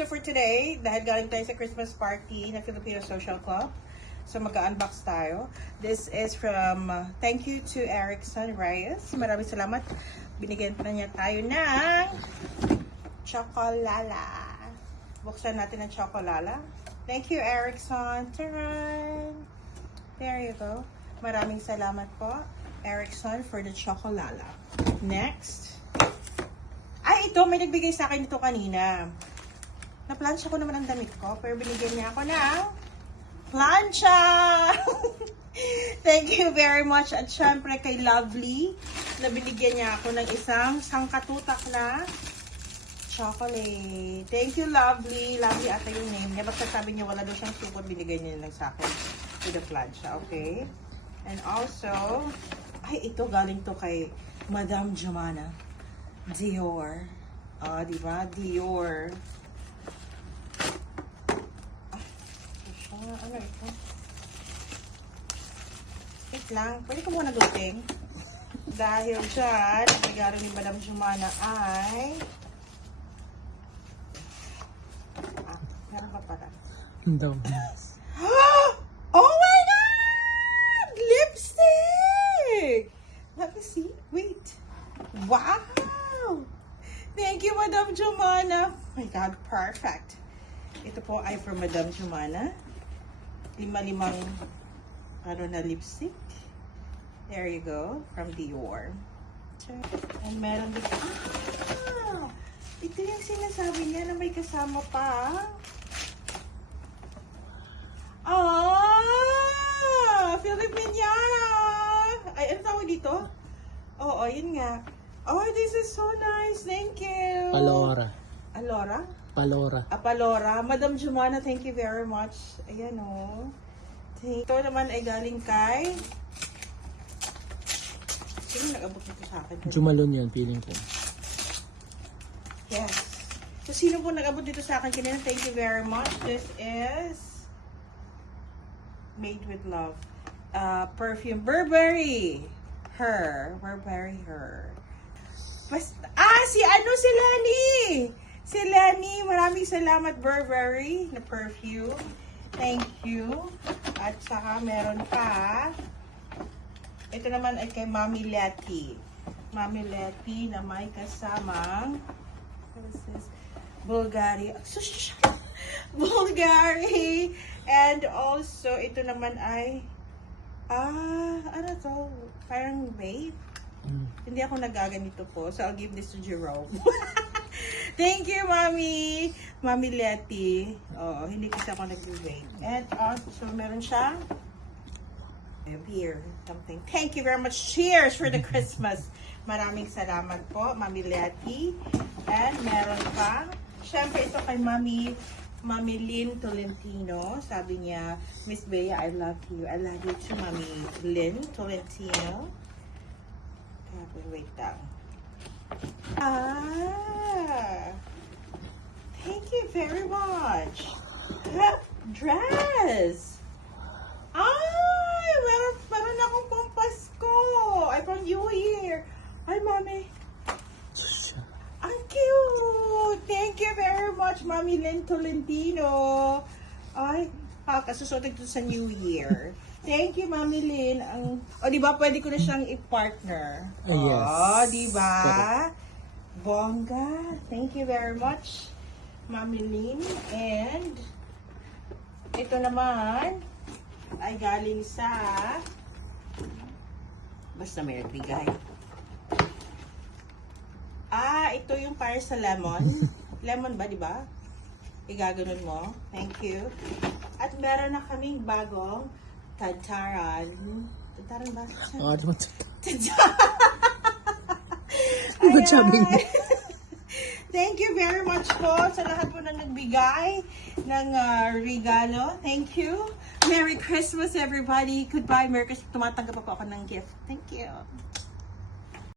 so for today, dahil galing tayo sa Christmas party na Filipino Social Club, so mag-unbox tayo. This is from, thank you to Erickson Reyes. Maraming salamat. Binigyan pa niya tayo ng Chocolala. Buksan natin ang Chocolala. Thank you, Erickson. Taran! There you go. Maraming salamat po, Erickson, for the Chocolala. Next. Ay, ito, may nagbigay sa akin ito kanina. Na-plancha ko naman ang damit ko, pero binigyan niya ako ng plancha! Thank you very much. At syempre kay Lovely, na binigyan niya ako ng isang sangkatutak na chocolate. Thank you, Lovely. Lovely ata yung name niya. Basta sabi niya wala daw siyang sukot, binigyan niya lang sa akin with the plancha. Okay? And also, ay, ito galing to kay Madam Jomana. Dior. Diba? Dior. Ano ito? Wait lang. Pwede ko muna guting. Dahil dyan, regalo ni Madam Jomana ay meron ka pala. Oh my God! Lipstick! Let me see. Wait. Wow! Thank you, Madam Jomana. Oh my God, perfect. Ito po ay from Madam Jomana. Lima-limang na lipstick. There you go. From Dior. And meron dito. Ito yung sinasabi niya na may kasama pa. Filipiniana! Ay, ano tawag dito? Oo, yun nga. Oh, this is so nice. Thank you. Palora. Alora? Palora. Palora. Madam Jomana, thank you very much. Ayan o. Ito naman ay galing kay... Sino nag-abot nito sa akin? Jumalon yun, feeling ko. Yes. So, sino po nag-abot dito sa akin kanina? Thank you very much. This is Made with Love. Perfume. Burberry. Her. Burberry Her. Basta, si Lenny! Si Lenny, maraming salamat, Burberry, na perfume. Thank you. At saka meron pa. Ito naman ay kay Mami Letty. Mami Letty na may kasamang what is this? Bulgari. Bulgari. And also, ito naman ay ano to? Parang vape. Hindi ako nagaganito po. So, I'll give this to Jerome. Thank you, Mami. Mami Letty. Oo, hindi kasi ako nag-vape. And also, meron siyang beer. Something. Thank you very much. Cheers for the Christmas. Maraming salamat po, Mami Letty. And meron pa. Siyempre, ito kay Mami Lynn Tolentino. Sabi niya, Miss Bea, I love you. I love you too, Mami Lynn Tolentino. Wait lang. Thank you very much. Dress. Meron akong pampasko. Ay, pang New Year. Ay, Mami. Ang cute. Thank you very much, Mami Lynn Tolentino. Ay, kasusutin ko sa New Year. Thank you, Mami Lynn. Di ba pwede ko na siyang i-partner? Yes. Di ba? Bongga. Thank you very much, Mami Lynn. And ito naman ay galing sa basta may nagbigay. Ito yung para sa lemon. Lemon ba, di ba? Igaganon mo. Thank you. At meron na kaming bagong Tantaran. Tantaran ba? Thank you very much po sa lahat po na nagbigay ng regalo. Thank you. Merry Christmas, everybody. Goodbye. Merry Christmas. Tumatanggap pa po ako ng gift. Thank you.